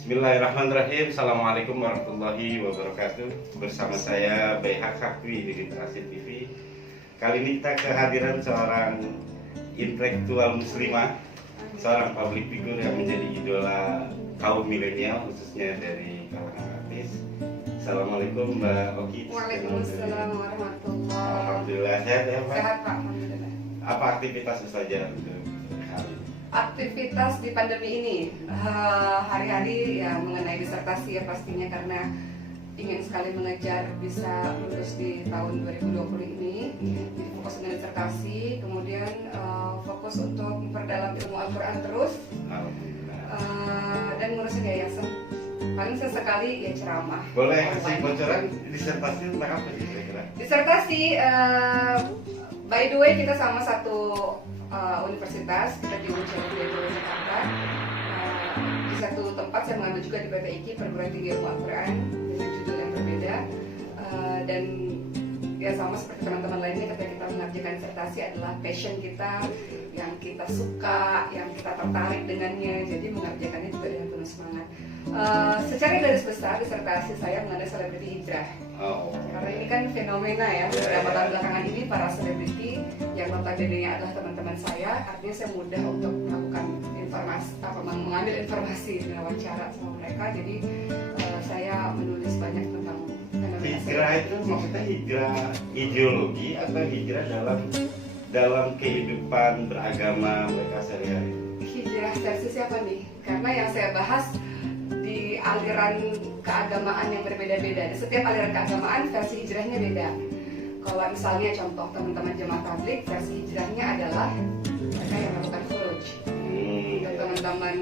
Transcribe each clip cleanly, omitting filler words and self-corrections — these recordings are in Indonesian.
Bismillahirrahmanirrahim. Assalamualaikum warahmatullahi wabarakatuh. Bersama saya BH Kakwi di Literasi TV. Kali ini kita kehadiran seorang intelektual muslimah, seorang public figure yang menjadi idola kaum milenial, khususnya dari kalangan artis. Assalamualaikum Mbak Oki. Waalaikumsalam warahmatullahi. Alhamdulillah sehat ya Pak. Sehat Pak, alhamdulillah. Apa aktivitas saja untuk hari ini? Aktivitas di pandemi ini hari-hari ya mengenai disertasi ya pastinya, karena ingin sekali mengejar bisa lulus di tahun 2020 ini. Jadi fokus dengan disertasi, kemudian fokus untuk memperdalam ilmu Al-Quran terus, dan ngurusin yayasan. Paling sesekali ya ceramah. Boleh kasih bocoran disertasi tentang apa sih kira-kira? Disertasi, by the way kita sama satu universitas, kita di UNJ Jakarta. Di satu tempat saya mengambil juga di PTIQ, Perguruan Tinggi Ilmu Al-Quran, dengan judul yang berbeda. Dan ya sama seperti teman-teman lainnya, ketika kita mengerjakan disertasi adalah passion kita, yang kita suka, yang kita tertarik dengannya. Jadi mengerjakannya juga dengan penuh semangat. Secara garis besar disertasi saya mengenai selebriti hijrah. Karena ini kan fenomena ya, beberapa tahun belakangan ini para selebriti yang notabene-nya adalah teman-teman saya, artinya saya mudah untuk melakukan informasi, mengambil informasi dan wawancara sama mereka. Jadi saya menulis banyak tentang fenomena Hijrah itu maksudnya hijrah ideologi atau hijrah dalam kehidupan beragama mereka sehari-hari? Hijrah versi siapa nih? Karena yang saya bahas di aliran keagamaan yang berbeda-beda. Setiap aliran keagamaan versi hijrahnya beda. Kalau misalnya contoh teman-teman jemaah tabligh, versi hijrahnya adalah mereka yang melakukan khuruj. Dan teman-teman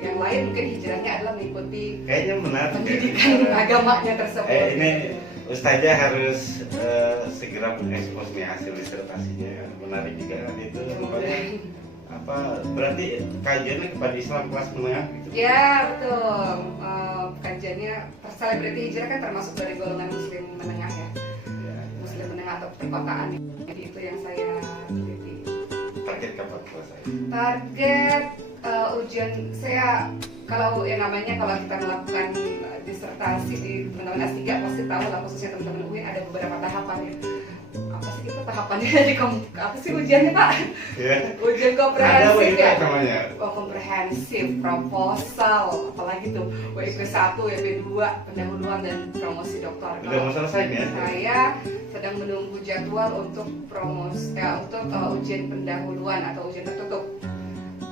yang lain mungkin hijrahnya adalah mengikuti Kayaknya menarik pendidikan agamanya tersebut. Ini Ustazah harus segera mengekspos nih hasil disertasinya. Menarik juga kan itu. Apa berarti kajiannya kepada Islam kelas menengah gitu? Ya betul. Kajiannya selebriti hijrah kan termasuk dari golongan muslim menengah ya. Muslim menengah atau perkotaan. Jadi itu yang saya teliti. Target kapan selesai? Target ujian saya, kalau yang namanya kalau kita melakukan disertasi di teman-teman S3 pasti tahu lah, khususnya teman-teman UIN ada beberapa tahapan ya. Apa sih itu tahapannya di apa sih ujiannya Pak? Ya. Ujian komprehensif ya. Namanya. Komprehensif, proposal, apalagi tuh WIP 1, WIP 2, pendahuluan dan promosi doktor. Udah mau selesai nih ya? Saya sedang menunggu jadwal untuk promosi untuk ujian pendahuluan atau ujian tertutup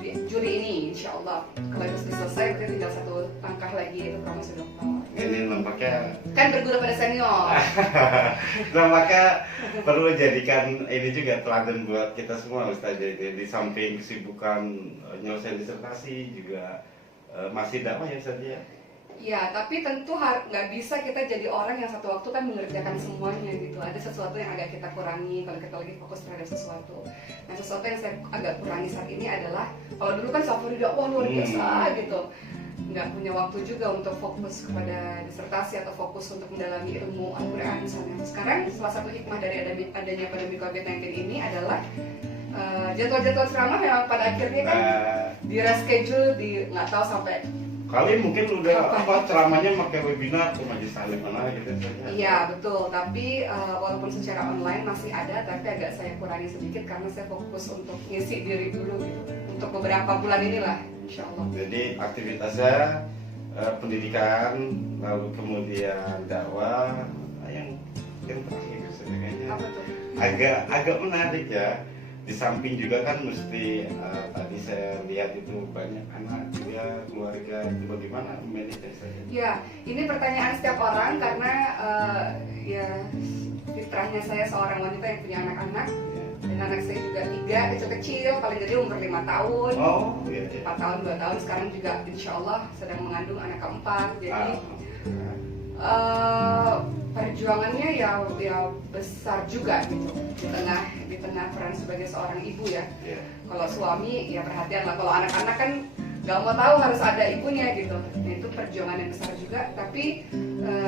di Juli ini, insya Allah. Kalau itu sudah selesai, berarti tinggal satu langkah lagi, yaitu promosi doktor. Ini nampaknya Kan berguru pada senior. nampaknya perlu jadikan ini juga teladan buat kita semua Ustazah. Di samping kesibukan nyelesain disertasi juga masih dakwah ya Ustazah. Ya, tapi tentu nggak bisa kita jadi orang yang satu waktu kan mengerjakan semuanya gitu. Ada sesuatu yang agak kita kurangi kalau kita lagi fokus terhadap sesuatu. Nah, sesuatu yang saya agak kurangi saat ini adalah, kalau dulu kan safari dakwah luar biasa gitu, nggak punya waktu juga untuk fokus kepada disertasi atau fokus untuk mendalami ilmu Al-Quran misalnya. Sekarang salah satu hikmah dari adanya pandemi COVID-19 ini adalah jadwal-jadwal ceramah yang pada akhirnya kan di reschedule, di nggak tahu sampai kali mungkin udah ceramahnya pakai webinar ke majelis taklim mana gitu. Iya betul, tapi walaupun secara online masih ada, tapi agak saya kurangi sedikit karena saya fokus untuk ngisi diri dulu gitu. Untuk beberapa bulan inilah, insya Allah. Jadi aktivitasnya pendidikan, lalu kemudian dakwah, yang terakhir kayaknya Apa tuh? agak menarik ya. Di samping juga kan mesti tadi saya lihat itu banyak anak juga, keluarga, itu bagaimana manage saja? Ya, ini pertanyaan setiap orang karena ya fitrahnya saya seorang wanita yang punya anak-anak. Dan anak saya juga 3, kecil-kecil, paling gede umur 5 tahun. Oh, iya. 4 tahun, 2 tahun, sekarang juga insya Allah sedang mengandung anak keempat. Jadi perjuangannya ya besar juga gitu di tengah peran sebagai seorang ibu ya. Kalau suami ya perhatian lah, kalau anak-anak kan nggak mau tahu harus ada ibunya gitu. Nah, itu perjuangan yang besar juga, tapi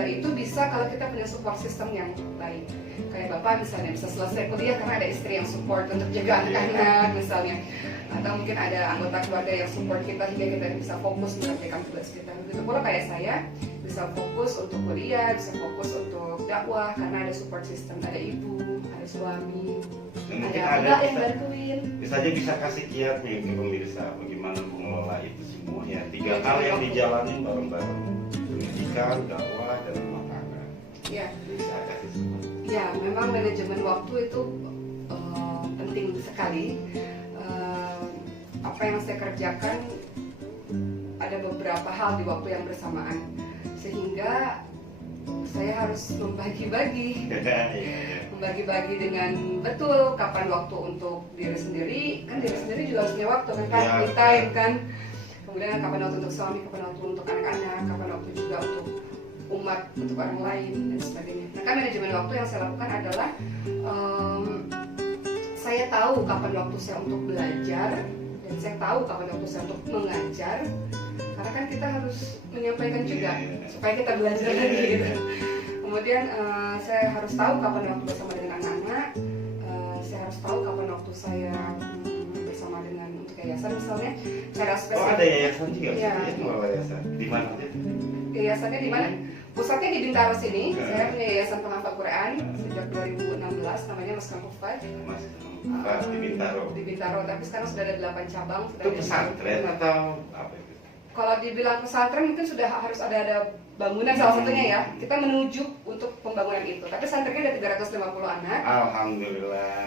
itu bisa kalau kita punya support system yang baik. Kayak bapak misalnya bisa selesai kuliah karena ada istri yang support untuk jaga anak-anak misalnya, atau mungkin ada anggota keluarga yang support kita hingga kita bisa fokus mengerjakan tugas kita. Begitu pula kayak saya bisa fokus untuk kuliah, bisa fokus untuk dakwah karena ada support system, ada ibu, ada suami, Mungkin ada ada yang bantuin. bisa aja bisa kasih kiat nih ke pemirsa bagaimana mengelola itu semua ya. 3 Ya, hal yang waktu. dijalani bareng-bareng, pendidikan, dakwah, dan rumah tangga. Ya, Bisa kasih semua. ya memang manajemen waktu itu penting sekali. Apa yang saya kerjakan ada beberapa hal di waktu yang bersamaan, sehingga saya harus membagi-bagi dengan betul kapan waktu untuk diri sendiri, kan diri sendiri juga harus punya waktu kan, Ya, me time kan, kemudian kapan waktu untuk suami, kapan waktu untuk anak-anak, kapan waktu juga untuk umat, untuk orang lain dan sebagainya. Nah, kan manajemen waktu yang saya lakukan adalah saya tahu kapan waktu saya untuk belajar dan saya tahu kapan waktu saya untuk mengajar, karena kan kita harus menyampaikan juga supaya kita belajar lagi gitu. Kemudian saya harus tahu kapan waktu bersama dengan anak-anak, saya harus tahu kapan waktu saya bersama dengan untuk yayasan misalnya. Cara Oh, spesifik. ada yayasan juga? Iya. Ya, mengelola yayasan. Di mana aja? Yayasannya di mana? Pusatnya di Bintaro sini. Ya. Saya punya yayasan penghafal Quran sejak 2016, namanya Maskam Hufad. Mas, di Bintaro. Di Bintaro, tapi sekarang sudah ada 8 cabang. Sudah Itu ada pesantren atau apa itu? Kalau dibilang pesantren mungkin sudah harus ada bangunan salah satunya ya. Kita menuju untuk pembangunan itu. Tapi pesantrennya ada 350 anak. Alhamdulillah.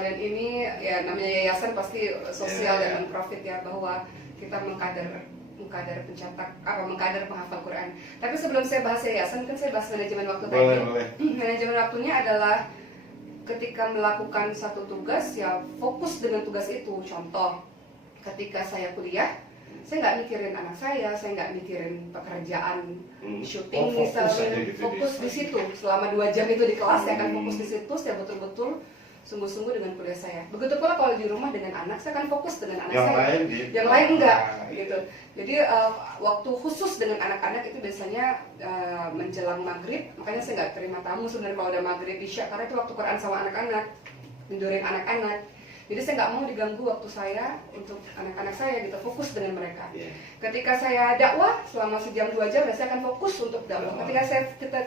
Dan ini ya namanya yayasan pasti sosial Ya, ya. dan non-profit ya, bahwa kita mengkader pencetak mengkader penghafal Quran. Tapi sebelum saya bahas yayasan, kan saya bahas manajemen waktu tadi. Boleh. Manajemen waktunya adalah ketika melakukan satu tugas ya fokus dengan tugas itu. Contoh, ketika saya kuliah, saya nggak mikirin anak saya nggak mikirin pekerjaan syuting fokus aja misalnya, gitu fokus di situ selama 2 jam itu di kelas. Saya akan fokus di situ, saya betul-betul sungguh-sungguh dengan kuliah saya. Begitu pula kalau di rumah dengan anak, saya akan fokus dengan anak Yang saya. lain gitu. Yang lain enggak gitu. Jadi waktu khusus dengan anak-anak itu biasanya menjelang maghrib. Makanya saya nggak terima tamu sebenarnya kalau udah maghrib isya, karena itu waktu Quran sama anak-anak, tidurin anak-anak. Jadi saya nggak mau diganggu waktu saya untuk anak-anak saya gitu, fokus dengan mereka. Iya. Ketika saya dakwah selama sejam 2 jam, saya akan fokus untuk dakwah. Ketika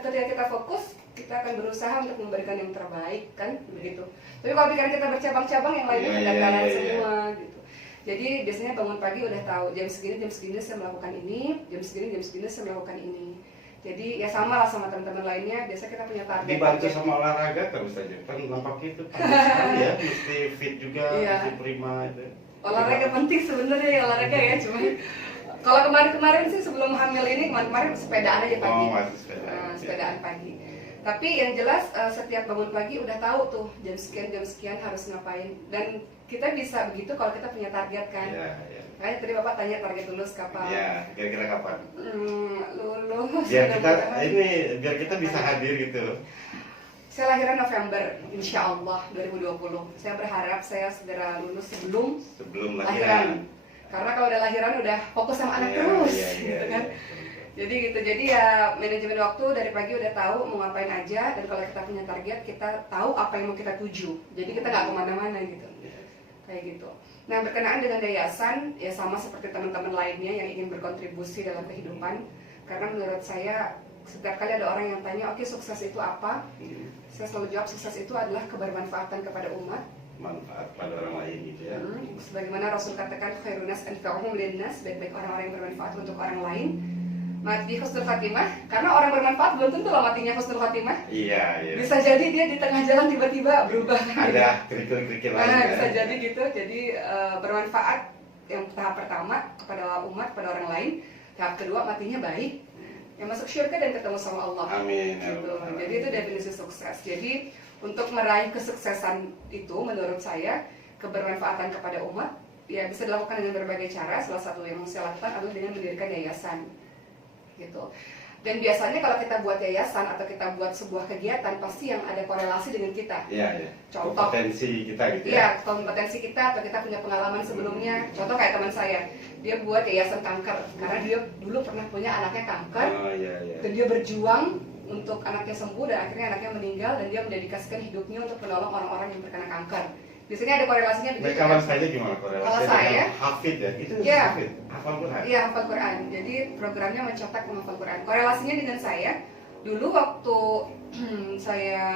kita fokus, kita akan berusaha untuk memberikan yang terbaik kan, begitu. Tapi kalau pikiran kita bercabang-cabang, yang lainnya Iya, kegagalan iya. semua gitu. Jadi biasanya bangun pagi udah tahu jam segini saya melakukan ini, jam segini saya melakukan ini. Jadi ya sama lah sama teman-teman lainnya. Biasa kita punya target. Dibantu sama olahraga terus saja. Kan nampaknya itu sekali ya, mesti fit juga, Iya. mesti prima itu. Olahraga penting sebenarnya ya, olahraga ya, cuma kalau kemarin sih sebelum hamil ini kemarin sepedaan aja pagi. Oh, masih sepedaan. Sepedaan pagi. Tapi yang jelas setiap bangun pagi udah tahu tuh jam sekian harus ngapain, dan kita bisa begitu kalau kita punya target kan. Iya, iya. Makanya tadi Bapak tanya target lulus kapan? Iya, kira-kira kapan? Lulus. Biar kita bisa hadir gitu. Saya lahiran November, insya Allah 2020. Saya berharap saya segera lulus sebelum Sebelum lahiran. lahiran. Karena kalau udah lahiran udah fokus sama anak Iya, terus, iya, gitu iya, kan. iya. Jadi gitu. Jadi ya manajemen waktu dari pagi udah tahu mau ngapain aja, dan kalau kita punya target kita tahu apa yang mau kita tuju. Jadi kita nggak kemana-mana gitu. Kayak gitu. Nah, berkenaan dengan yayasan, ya sama seperti teman-teman lainnya yang ingin berkontribusi dalam kehidupan. Karena menurut saya, setiap kali ada orang yang tanya, oke, sukses itu apa? Saya selalu jawab, sukses itu adalah kebermanfaatan kepada umat. Manfaat pada orang lain gitu ya. Sebagaimana Rasul katakan, khairunas anfa'uhum linnas, baik-baik orang-orang yang bermanfaat untuk orang lain. Mati husnul khatimah, karena orang bermanfaat belum tentu lah matinya husnul khatimah. Iya, iya. Bisa jadi dia di tengah jalan tiba-tiba berubah. Ada kerikil-kerikil lain. Nah, ya. bisa jadi gitu. Jadi bermanfaat yang tahap pertama kepada umat, pada orang lain. Tahap kedua matinya baik, yang masuk syurga dan ketemu sama Allah. Amin. Gitu. Jadi itu definisi sukses. Jadi untuk meraih kesuksesan itu, menurut saya kebermanfaatan kepada umat ya bisa dilakukan dengan berbagai cara. Salah satu yang saya lakukan adalah dengan mendirikan yayasan. Gitu. Dan biasanya kalau kita buat yayasan atau kita buat sebuah kegiatan, pasti yang ada korelasi dengan kita. Iya, iya. Contoh. Kompetensi kita gitu ya. Iya, kompetensi kita atau kita punya pengalaman sebelumnya. Contoh kayak teman saya, dia buat yayasan kanker karena dia dulu pernah punya anaknya kanker. Oh iya, iya. Dan dia berjuang untuk anaknya sembuh dan akhirnya anaknya meninggal dan dia mendedikasikan hidupnya untuk menolong orang-orang yang terkena kanker. Biasanya ada korelasinya Nah, begitu. kalau saya gimana korelasinya? Kalau saya, dengan hafid ya, itu iya. hafid, hafal Quran. Iya, hafal Quran. Jadi programnya mencetak menghafal Quran. Korelasinya dengan saya, dulu waktu saya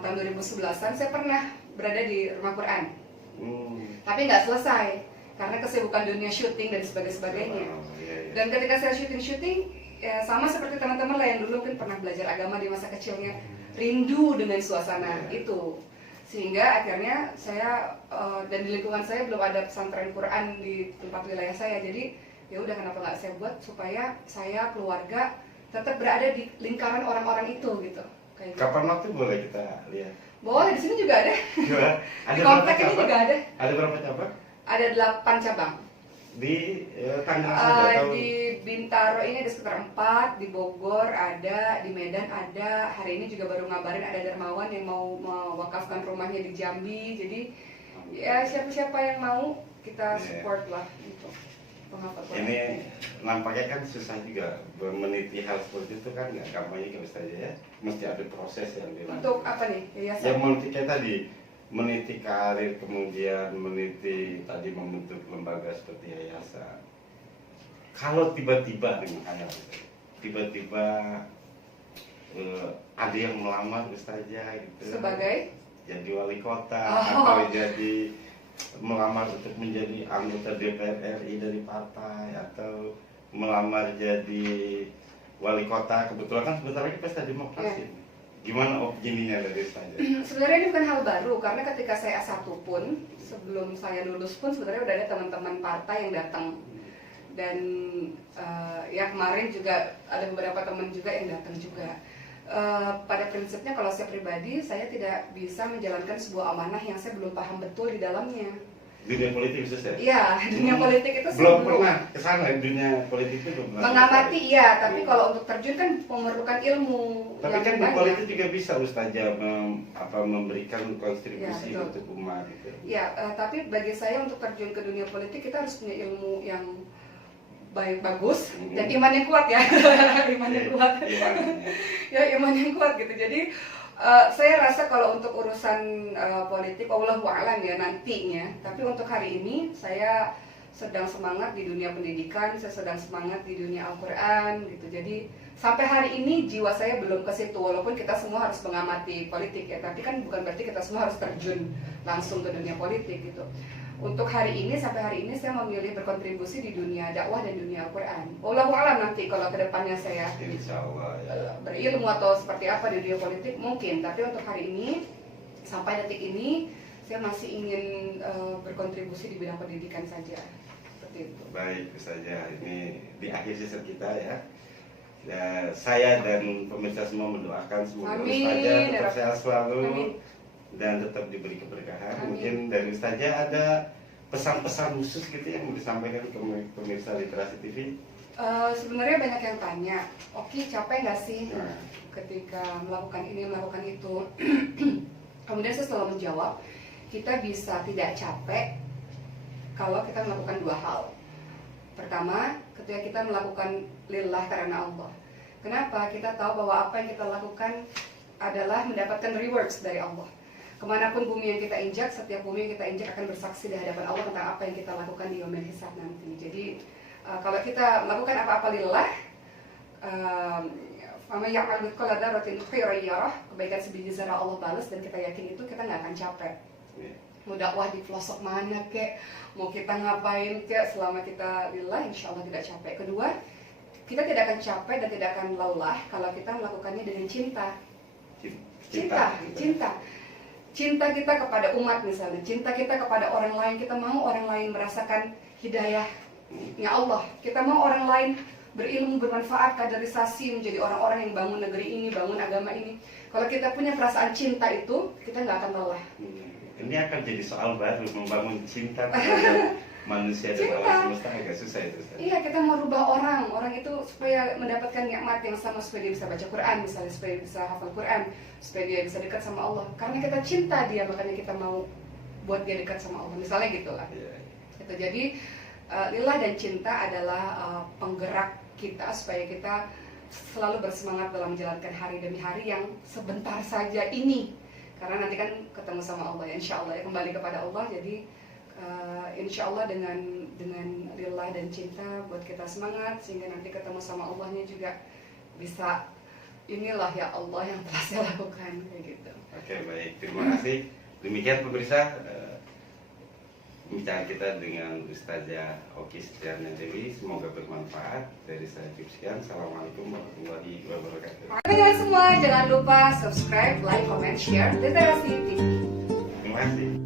tahun 2011-an, saya pernah berada di rumah Quran. Tapi nggak selesai, karena kesibukan dunia syuting dan sebagainya. Oh, iya, iya. Dan ketika saya syuting, ya sama seperti teman-teman lah yang dulu mungkin pernah belajar agama di masa kecilnya, rindu dengan suasana itu. Sehingga akhirnya saya dan di lingkungan saya belum ada pesantren Quran di tempat wilayah saya. Jadi ya udah kenapa nggak saya buat supaya saya keluarga tetap berada di lingkaran orang-orang itu gitu. Kayak gitu. Kapan waktu boleh kita lihat? Boleh, di sini juga ada. Coba. Di komplek ini juga ada. Ada berapa cabang? Ada 8 cabang. Di Tangerang saja atau? Di Bintaro ini ada sekitar 4, di Bogor ada, di Medan ada. Hari ini juga baru ngabarin ada dermawan yang mau mewakafkan rumahnya di Jambi. Jadi ya siapa-siapa yang mau kita support lah untuk penghafal Quran. Ini nampaknya kan susah juga meniti hal seperti itu kan, nggak gampang juga saja ya. Mesti ada proses yang dilakukan. Untuk apa nih? Yayasan? Yang meniti kayak tadi, meniti karir, kemudian meniti tadi membentuk lembaga seperti yayasan. Kalau tiba-tiba dengan ayah, tiba-tiba ada yang melamar Ustazah gitu. Sebagai? Jadi wali kota atau jadi melamar untuk menjadi anggota DPR RI dari partai atau melamar jadi wali kota. Kebetulan kan sebentar lagi pesta demokrasi. Gimana opininya dari Ustazah? Sebenarnya ini bukan hal baru karena ketika saya S1 pun, sebelum saya lulus pun sebenarnya udah ada teman-teman partai yang datang. Dan ya kemarin juga ada beberapa teman juga yang datang juga. Pada prinsipnya kalau saya pribadi, saya tidak bisa menjalankan sebuah amanah yang saya belum paham betul di dalamnya. Dunia politik khusus ya? Iya, dunia politik itu belum pernah kesana, dunia politik itu belum pernah. Mengamati iya, tapi kalau untuk terjun kan memerlukan ilmu. Tapi yang kan di banyak. politik juga bisa Ustazah memberikan kontribusi Ya, untuk umat gitu. Ya, tapi bagi saya untuk terjun ke dunia politik kita harus punya ilmu yang bagus dan iman yang kuat ya. Iman yang kuat. Ya, iman yang kuat gitu. Jadi saya rasa kalau untuk urusan politik, wallahu a'lam ya nantinya. Tapi untuk hari ini saya sedang semangat di dunia pendidikan, saya sedang semangat di dunia Al-Quran gitu. Jadi sampai hari ini jiwa saya belum ke situ, walaupun kita semua harus mengamati politik ya. Tapi kan bukan berarti kita semua harus terjun langsung ke dunia politik gitu. Untuk hari ini, sampai hari ini saya memilih berkontribusi di dunia dakwah dan dunia Al-Quran. Wallahu a'lam nanti kalau kedepannya saya berilmu atau seperti apa di dunia politik mungkin. Tapi untuk hari ini, sampai detik ini, saya masih ingin berkontribusi di bidang pendidikan saja. Seperti itu. Baik Ustazah, ini di akhir season kita ya. Saya dan pemirsa semua mendoakan semoga Ustazah tetap sehat selalu. Amin. Dan tetap diberi keberkahan. Mungkin dari Ustazah ada pesan-pesan khusus gitu yang mau disampaikan ke pemirsa Literasi TV? Sebenarnya banyak yang tanya, Oki capek nggak sih ketika melakukan ini, melakukan itu? Kemudian saya selalu menjawab, kita bisa tidak capek kalau kita melakukan dua hal. Pertama, ketika kita melakukan lillah karena Allah. Kenapa? Kita tahu bahwa apa yang kita lakukan adalah mendapatkan rewards dari Allah. Kemanapun bumi yang kita injak, setiap bumi yang kita injak akan bersaksi di hadapan Allah tentang apa yang kita lakukan di yaumil hisab nanti. Jadi kalau kita melakukan apa-apa lillah, kebaikan sebiji zarah Allah balas, dan kita yakin itu kita nggak akan capek. Mau dakwah di pelosok mana kek, mau kita ngapain kek, selama kita lillah insya Allah tidak capek. Kedua, kita tidak akan capek dan tidak akan lelah kalau kita melakukannya dengan cinta. Cinta kita kepada umat misalnya, cinta kita kepada orang lain, kita mau orang lain merasakan hidayahnya Allah, kita mau orang lain berilmu, bermanfaat, kaderisasi, menjadi orang-orang yang bangun negeri ini, bangun agama ini. Kalau kita punya perasaan cinta itu, kita nggak akan lelah. Ini akan jadi soal baru, membangun cinta terhadap manusia dan Cinta. alam semesta agak susah itu Ustaz. Iya, kita mau rubah orang itu supaya mendapatkan nikmat yang sama, supaya dia bisa baca Quran misalnya, supaya dia bisa hafal Quran, supaya dia bisa dekat sama Allah. Karena kita cinta dia, makanya kita mau buat dia dekat sama Allah, misalnya gitulah. Iya. Itu jadi lillah dan cinta adalah penggerak kita supaya kita selalu bersemangat dalam menjalankan hari demi hari yang sebentar saja ini. Karena nanti kan ketemu sama Allah ya, insya Allah ya, kembali kepada Allah. Jadi insya Allah dengan lillah dan cinta buat kita semangat, sehingga nanti ketemu sama Allahnya juga bisa, inilah ya Allah yang telah saya lakukan, kayak gitu. Oke, baik, terima kasih. Demikian pemirsa pembicaraan kita dengan Ustazah Oki Setiana Dewi, semoga bermanfaat. Dari saya sekian, Assalamualaikum warahmatullahi wabarakatuh. Teman-teman semua, jangan lupa subscribe, like, comment, share Literasi TV. Terima kasih.